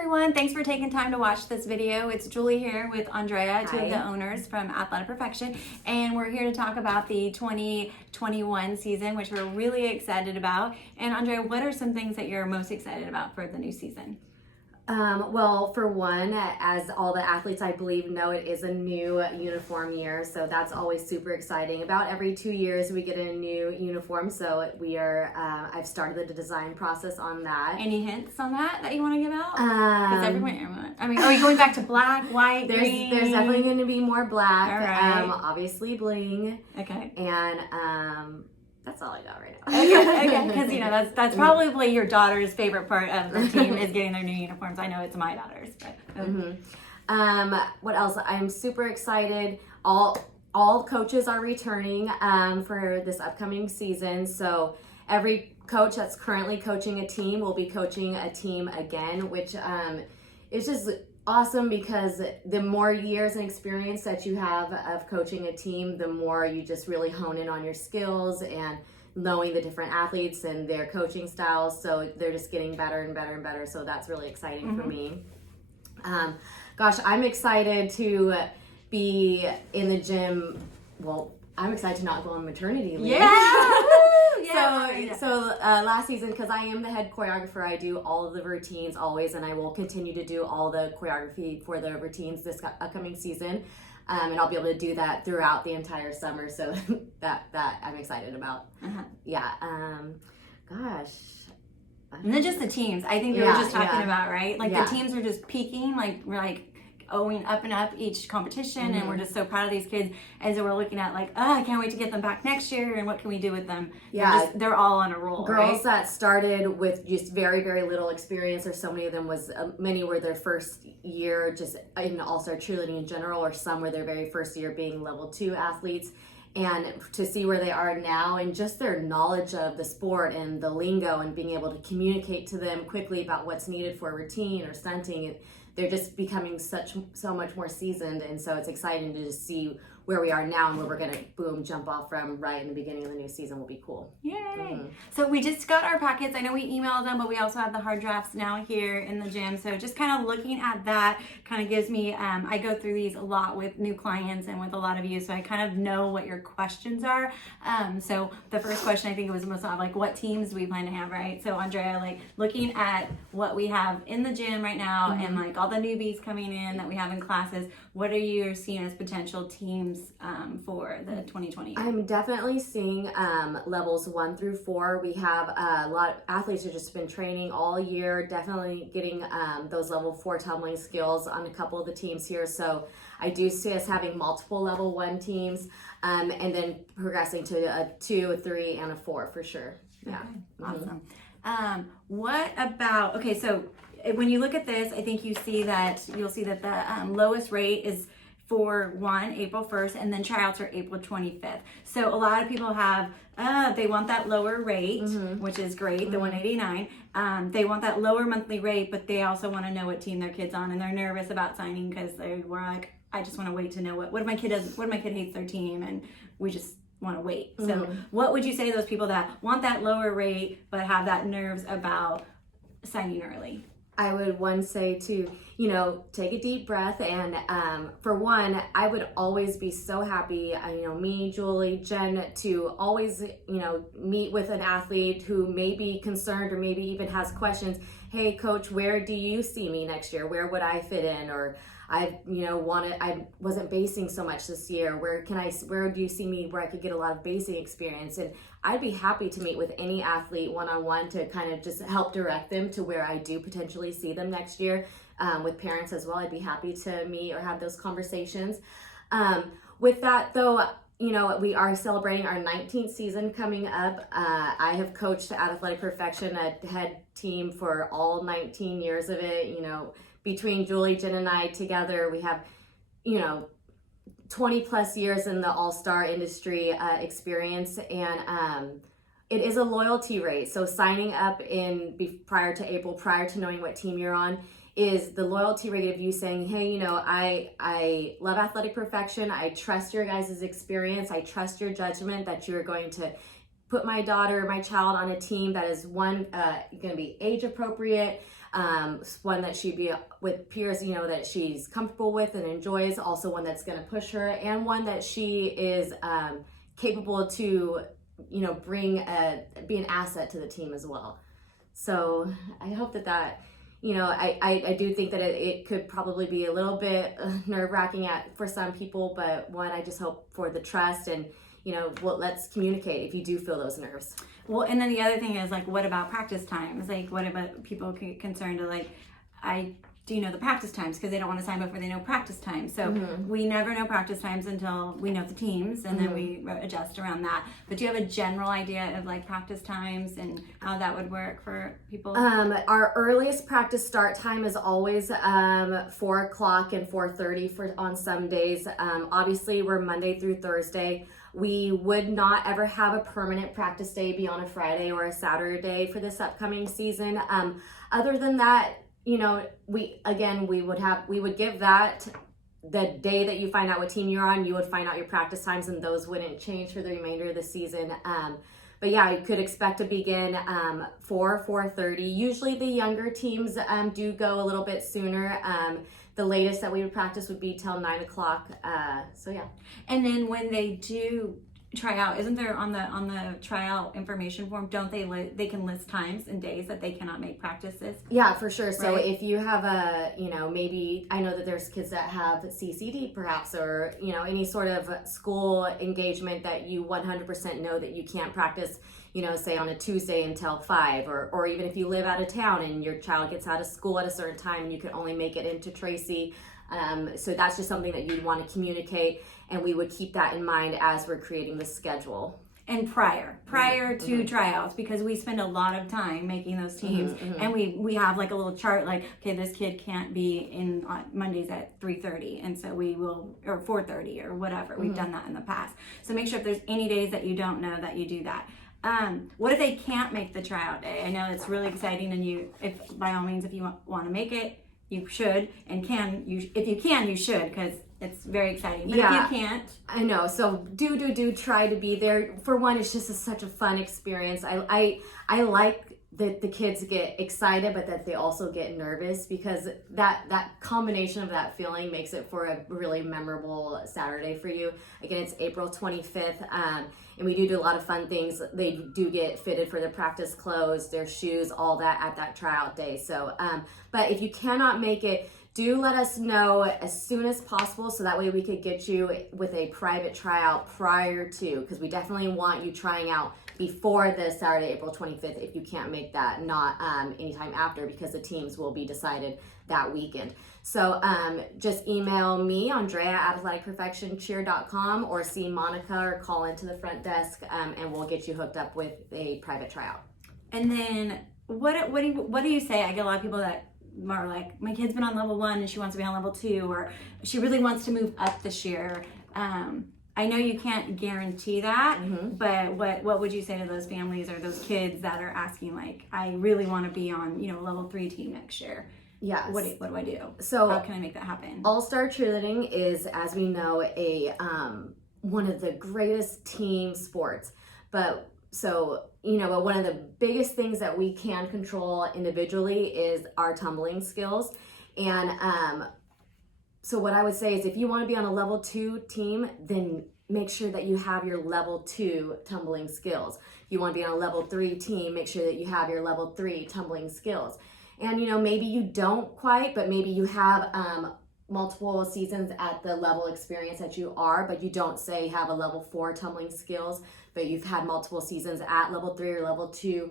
everyone. Thanks for taking time to watch this video. It's Julie here with Andrea, two of the owners from Athletic Perfection, and we're here to talk about the 2021 season, which we're really excited about. And Andrea, what are some things that you're most excited about for the new season? Well, for one, as all the athletes I believe know, it is a new uniform year, so that's always super exciting. About every 2 years we get a new uniform, so we are, I've started the design process on that. Any hints on that you want to give out? Because everyone, I mean, are you going back to black, white, green? There's definitely going to be more black, all right. Obviously bling. Okay. And, that's all I got right now. Okay, because you know that's probably your daughter's favorite part of the team is getting their new uniforms. I know it's my daughter's, but what else? I'm super excited. All coaches are returning for this upcoming season, so every coach that's currently coaching a team will be coaching a team again, which is just awesome because the more years and experience that you have of coaching a team, the more you just really hone in on your skills and knowing the different athletes and their coaching styles. So they're just getting better and better and better. So that's really exciting for me. Gosh, I'm excited to be in the gym. Well, I'm excited to not go on maternity leave. So last season, because I am the head choreographer, I do all of the routines always, and I will continue to do all the choreography for the routines this upcoming season. And I'll be able to do that throughout the entire summer. So that I'm excited about. Yeah. Gosh. And then just the teams. I think we were just talking about, right? Like the teams are just peaking. Like we're like going up and up each competition, and we're just so proud of these kids as we're looking at like, I can't wait to get them back next year, and what can we do with them? They're all on a roll. Girls that started with just very, very little experience, or so many of them was many were their first year just in all-star cheerleading in general, or some were their very first year being level 2 athletes. And to see where they are now and just their knowledge of the sport and the lingo and being able to communicate to them quickly about what's needed for a routine or stunting, they're just becoming so much more seasoned, and so it's exciting to just see where we are now and where we're gonna jump off from right in the beginning of the new season will be cool. Yay! So we just got our packets. I know we emailed them, but we also have the hard drafts now here in the gym. So just kind of looking at that kind of gives me, I go through these a lot with new clients and with a lot of you, so I kind of know what your questions are. So the first question I think it was most like what teams we plan to have, right? So Andrea, like looking at what we have in the gym right now and like all the newbies coming in that we have in classes, what are you seeing as potential teams for the 2020 year? I'm definitely seeing levels 1 through 4. We have a lot of athletes who just been training all year, definitely getting those level 4 tumbling skills on a couple of the teams here. So I do see us having multiple level 1 teams and then progressing to a 2, a 3, and a 4 for sure. Yeah. Okay. Awesome. What about, okay, so when you look at this, I think you'll see that the lowest rate is for April 1st, and then tryouts are April 25th. So a lot of people have, they want that lower rate, which is great, the 189. They want that lower monthly rate, but they also want to know what team their kid's on, and they're nervous about signing because they were like, I just want to wait to know what if my kid does, what if my kid hates their team, and we just want to wait. So what would you say to those people that want that lower rate, but have that nerves about signing early? I would say to, take a deep breath. And for one, I would always be so happy, me, Julie, Jen, to always, meet with an athlete who may be concerned or maybe even has questions. Hey, coach, where do you see me next year? Where would I fit in? Or I wasn't basing so much this year. Where do you see me where I could get a lot of basing experience? And I'd be happy to meet with any athlete one-on-one to kind of just help direct them to where I do potentially see them next year. With parents as well, I'd be happy to meet or have those conversations. With that though, we are celebrating our 19th season coming up. I have coached at Athletic Perfection, a head team for all 19 years of it. Between Julie, Jen, and I together, we have, 20 plus years in the All-Star industry experience, and it is a loyalty rate. So signing up prior to April, prior to knowing what team you're on, is the loyalty rate of you saying, hey, I love Athletic Perfection. I trust your guys' experience. I trust your judgment that you're going to put my daughter, my child on a team that is going to be age appropriate, one that she'd be with peers, you know, that she's comfortable with and enjoys, also one that's going to push her, and one that she is capable to, you know, be an asset to the team as well. So I hope that you know, I do think that it could probably be a little bit nerve-wracking for some people, but one, I just hope for the trust and, you know, let's communicate if you do feel those nerves. Well, and then the other thing is, like, what about practice times? Like, what about people concerned to, like, do you know the practice times? Because they don't want to sign before they know practice times. So we never know practice times until we know the teams, and then we adjust around that. But do you have a general idea of, like, practice times and how that would work for people? Our earliest practice start time is always 4 o'clock and 4:30 on some days. Obviously, we're Monday through Thursday. We would not ever have a permanent practice day be on a Friday or a Saturday for this upcoming season. Other than that, you know, we would give that the day that you find out what team you're on, you would find out your practice times, and those wouldn't change for the remainder of the season. But yeah, you could expect to begin 4:30. Usually the younger teams do go a little bit sooner. The latest that we would practice would be till 9 o'clock. So yeah. And then when they do try out, isn't there on the tryout information form, don't they can list times and days that they cannot make practices? Yeah, for sure. So right? If you have maybe, I know that there's kids that have CCD perhaps, or, you know, any sort of school engagement that you 100% know that you can't practice, you know, say on a Tuesday until 5, or even if you live out of town and your child gets out of school at a certain time and you can only make it into Tracy. So that's just something that you'd want to communicate, and we would keep that in mind as we're creating the schedule. And prior to tryouts, because we spend a lot of time making those teams, and we have like a little chart, like, okay, this kid can't be in Mondays at 3:30, and so we will, or 4:30 or whatever. We've done that in the past. So make sure if there's any days that you don't know, that you do that. What if they can't make the tryout day? I know it's really exciting, and if by all means, if you want to make it, you should, and if you can, you should, because it's very exciting. But if you can't, I know. So do try to be there. For one, it's just such a fun experience. I like that the kids get excited, but that they also get nervous, because that combination of that feeling makes it for a really memorable Saturday for you. Again, it's April 25th. And we do a lot of fun things. They do get fitted for their practice clothes, their shoes, all that at that tryout day. So, but if you cannot make it, do let us know as soon as possible, so that way we could get you with a private tryout prior to, because we definitely want you trying out before the Saturday, April 25th, if you can't make that, not anytime after, because the teams will be decided that weekend. So just email me, Andrea at athleticperfectioncheer.com, or see Monica, or call into the front desk, and we'll get you hooked up with a private tryout. And then what do you say? I get a lot of people that are like, my kid's been on level 1 and she wants to be on level 2, or she really wants to move up this year. I know you can't guarantee that, but what would you say to those families or those kids that are asking, like, I really want to be on, you know, level 3 team next year? Yes. What do I do? So how can I make that happen? All-Star Cheerleading is, as we know, a one of the greatest team sports. But one of the biggest things that we can control individually is our tumbling skills. And so what I would say is, if you want to be on a level 2 team, then make sure that you have your level 2 tumbling skills. If you want to be on a level 3 team, make sure that you have your level 3 tumbling skills. And, you know, maybe you don't quite, but maybe you have multiple seasons at the level experience that you are, but you don't say have a level 4 tumbling skills, but you've had multiple seasons at level 3 or level 2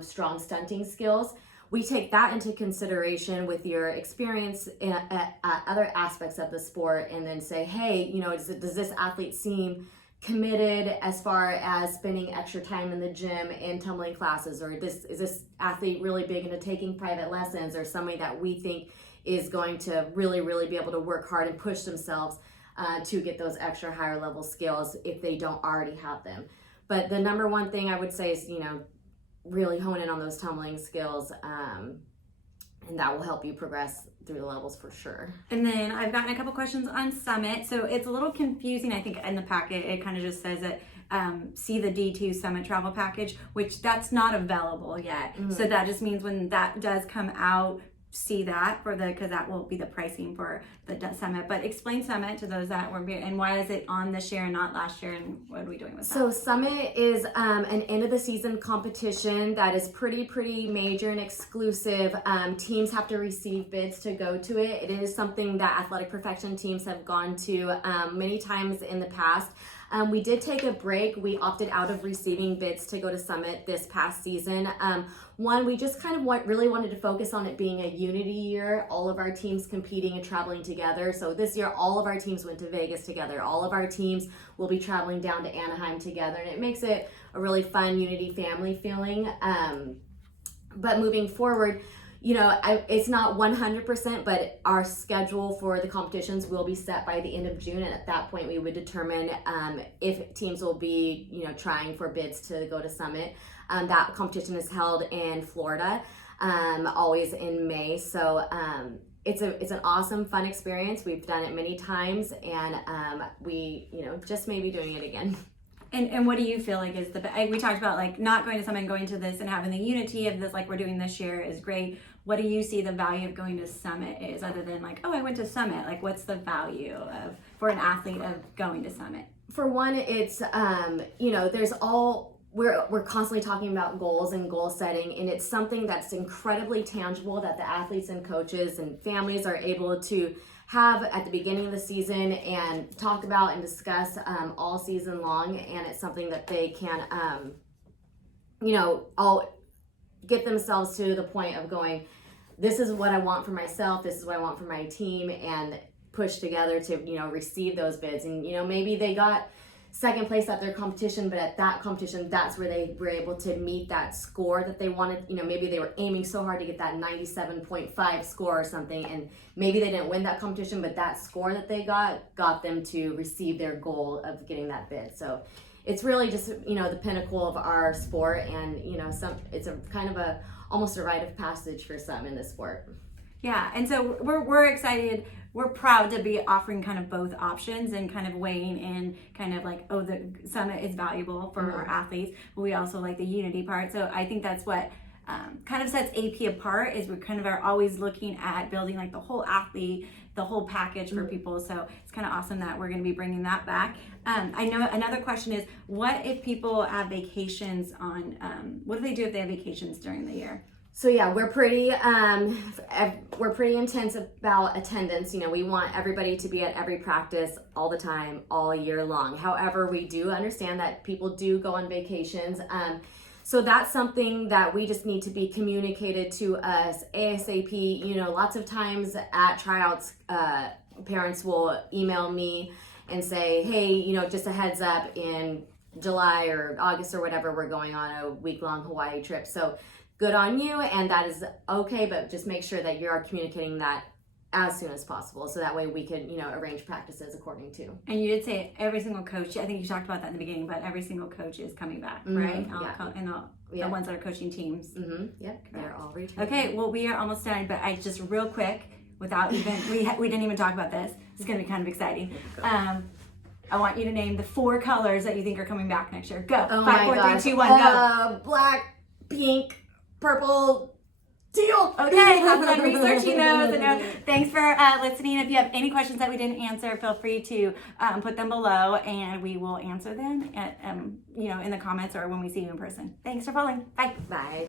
strong stunting skills. We take that into consideration with your experience at other aspects of the sport, and then say, hey, you know, does this athlete seem committed as far as spending extra time in the gym in tumbling classes, or is this athlete really big into taking private lessons, or somebody that we think is going to really, really be able to work hard and push themselves to get those extra higher level skills if they don't already have them. But the number one thing I would say is, you know, really hone in on those tumbling skills, and that will help you progress through the levels for sure. And then I've gotten a couple questions on Summit. So it's a little confusing. I think in the packet, it kind of just says that see the D2 Summit travel package, which that's not available yet. So that just means when that does come out, see that because that will be the pricing for the Summit. But explain Summit to those that were and why is it on this year and not last year, and what are we doing with that? So Summit is an end of the season competition that is pretty major and exclusive. Teams have to receive bids to go to it. It is something that athletic perfection teams have gone to many times in the past. We did take a break. We opted out of receiving bids to go to Summit this past season. One, we just kind of really wanted to focus on it being a unity year, all of our teams competing and traveling together. So this year, all of our teams went to Vegas together. All of our teams will be traveling down to Anaheim together, and it makes it a really fun unity family feeling. But moving forward, it's not 100%, but our schedule for the competitions will be set by the end of June. And at that point, we would determine if teams will be, trying for bids to go to Summit. That competition is held in Florida, always in May. So it's an awesome, fun experience. We've done it many times, and we, just maybe doing it again. And what do you feel like is we talked about like not going to Summit and going to this and having the unity of this like we're doing this year is great. What do you see the value of going to Summit is, other than like, oh, I went to Summit? Like, what's the value for an athlete of going to Summit? For one, it's we're constantly talking about goals and goal setting, and it's something that's incredibly tangible that the athletes and coaches and families are able to have at the beginning of the season and talk about and discuss all season long. And it's something that they can all get themselves to the point of going, this is what I want for myself, this is what I want for my team, and push together to receive those bids. And maybe they got second place at their competition, but at that competition, that's where they were able to meet that score that they wanted. Maybe they were aiming so hard to get that 97.5 score or something, and maybe they didn't win that competition, but that score that they got them to receive their goal of getting that bid. So it's really just the pinnacle of our sport, and it's a kind of almost a rite of passage for some in this sport. Yeah, and so we're excited. We're proud to be offering kind of both options and kind of weighing in kind of like, oh, the Summit is valuable for our athletes, but we also like the unity part. So I think that's what kind of sets AP apart, is we kind of are always looking at building like the whole athlete, the whole package for people. So it's kind of awesome that we're going to be bringing that back. I know another question is, what if people have vacations on, what do they do if they have vacations during the year? So yeah, we're pretty intense about attendance. We want everybody to be at every practice all the time, all year long. However, we do understand that people do go on vacations. So that's something that we just need to be communicated to us ASAP. Lots of times at tryouts, parents will email me and say, hey, just a heads up, in July or August or whatever, we're going on a week-long Hawaii trip. So good on you, and that is okay, but just make sure that you are communicating that as soon as possible, so that way we can arrange practices according to. And you did say every single coach, I think you talked about that in the beginning, but every single coach is coming back, right? The ones that are coaching teams. Yep, they're all returning. Okay, well, we are almost done, but I just real quick, without even we didn't even talk about this. It's going to be kind of exciting. I want you to name the 4 colors that you think are coming back next year. Go. Oh 5, 4, 3, 2, 1, go. Black, pink, purple, teal. Okay, have fun researching those. Thanks for listening. If you have any questions that we didn't answer, feel free to put them below, and we will answer them at, in the comments or when we see you in person. Thanks for following. Bye. Bye.